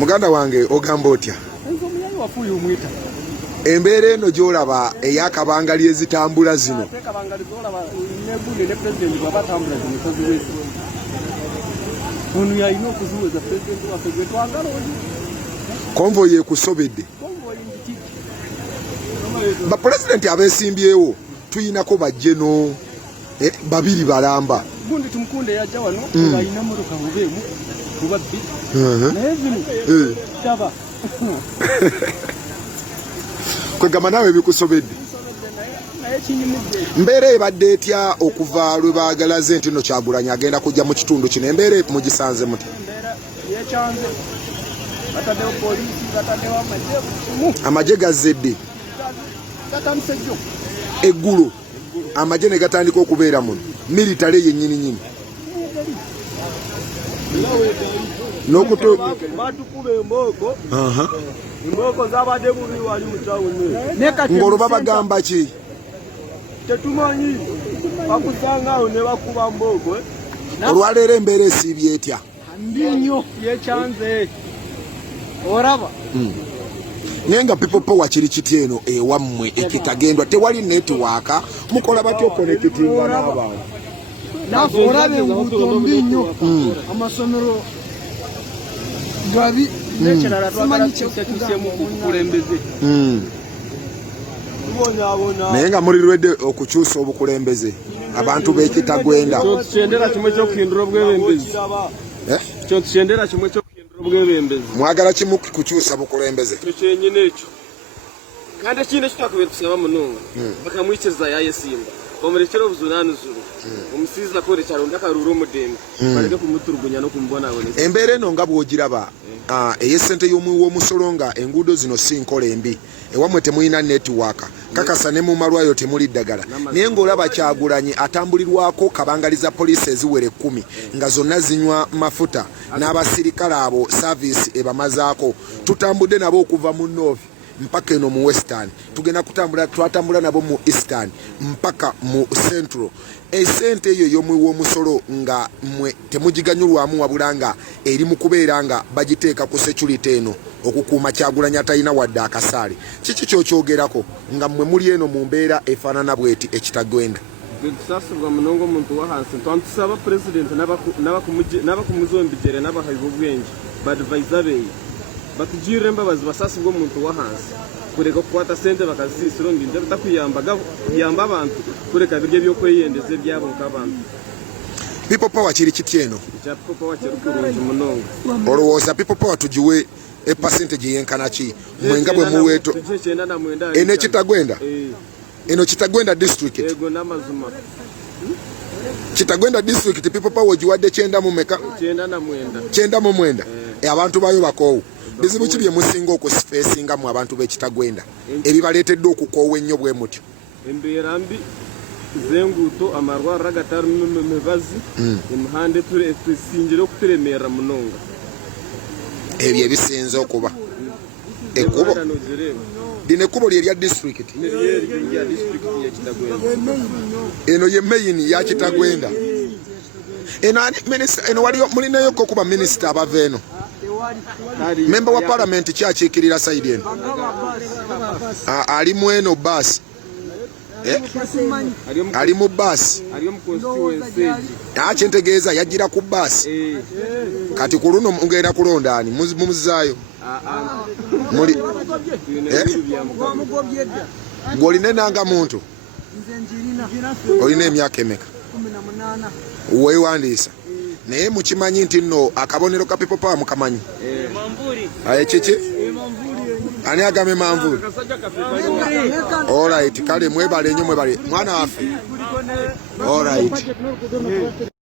Muganda wange ogamba otya? Embeera eno gy'olaba ey'akabangali ezitambula zino. Konvoyi ekusobedde. Bapulezidenti abeesimbyewo tuyinako bajjeno babiri balamba. Gundi tumukunde yajja wano ayina motoka obeemu kubabbi naye zino taba kwegamba naawe bikusobedde. Mbeera ebadde etya okuva lwe baagalaze nti nno Kyagulanyi agenda kujja mu kitundu kino, embeera mugisanze muti? yekyanze bataddewo poliisi bataddewo amagye gazzedde gatamusejjo eggulo amagye ne gatandika okubeera muno militale yennyini nyini batukube embooko embooko zabadde bubi wali mu tawuni ng'olwo babagamba ki? tetumanyi bakusangaawo ne bakuba mbooko olwaleero embeera esiibye etya? mbi nnyo yekyanze oraba naye nga people power kiri kiti eno ewammwe ekitagendwa tewali netiwaaka mukola batya okonekitinga n'abantu nafe oraba enguudo mbi nnyo amasomero gabi nekirala twagala tusetuseemu ku bukulembeze naye nga mulirwedde okukyusa obukulembeze abantu b'ekitagwenda kyendera kimwe ky'okuhindura obwebembezi kyendera kimwe ky'okuhindura obwebembezi mwagala kimu kukyusa bukulembeze kyenyine ekyo kandi ekindi ekitwakubye tusaba munonga bakamwikiriza yayesimba bamurekera obuzunaanizuru omusiiza kore kyalonda akaruura omudembe baleke kumutulugunya n'okumubonabonesa. Embeera eno nga bw'ogiraba ey'essente y'omusolo nga enguudo zino si nkola embi ewammwe temulina netiwaaka kakasa ne mu malwayo temuli ddagala naye ng'olaba Kyagulanyi atambulirwako kabangaliza poliisi eziwera 10 nga zonna zinywa mafuta n'abasirikale abo saaviisi ebamazaako. Tutambudde nabo okuva mu North mpaka eno mu Western, tugenda twatambula nabo mu Eastern mpaka mu Central. Esente eyo y'omusolo nga mwe temugiganyulwamu wabula nga eri mu kubeera nga bagiteeka ku security eno okukuuma Kyagulanyi atalina wadde akasaale. Kiki kyokyogerako nga mmwe muli eno mu mbeera efaanana bweti ekitagwenda? Tusasibwa munonga omuntu wa hansi twantusaba pulezidenti n'abakumuzombijere n'abahayizi obwengi badivaiza beyi batugirire embabazi basasibwa omuntu wa hansi kureka okukwata sente bakazisiro nginja bitakuyamba abantu kureka birya ebyokweyendeza ebyabo nk'abantu. People power kiri kiti eno? Ekya people power kiri kurungi munonga. Olowooza people power tugiwe percentage yenkana ki mwenga bwe muweeto eno ekitagwenda? Eno Kitagwenda district. Ego n'amazima. Kitagwenda district people power giwadde 9 mu meka? 9 abantu bayo bakoowu. Bizibu ki bye musinga okusifeesinga mu abantu b'ekitagwenda ebibaleetedde okukoowa ennyo bwe mutyo? Embeera mbi z'enguuto amarwariro agatarimu mibazi emihanda etusingire okuturemerera munonga ebyo ebisinze okuba ekkubo lino ekkubo lye lya district eno ye main ya Kitagwenda eno waliyo mulinayoko okuba minisita abava eno member wa parliament kyakiikirira saidi eno ali mu eno basi ali mu basi kyentegeeza yajjira ku basi kati ku luno mugenda kulonda ani mumuzaayo ng'olina enanga muntu olina emyaka emeka weewandiisa naye mukimanyi nti nno akabonero ka people power mukamanyi kiki ani agame manvuli? Alright kale mwebale nnyo mwebale mwana waffe. Alright.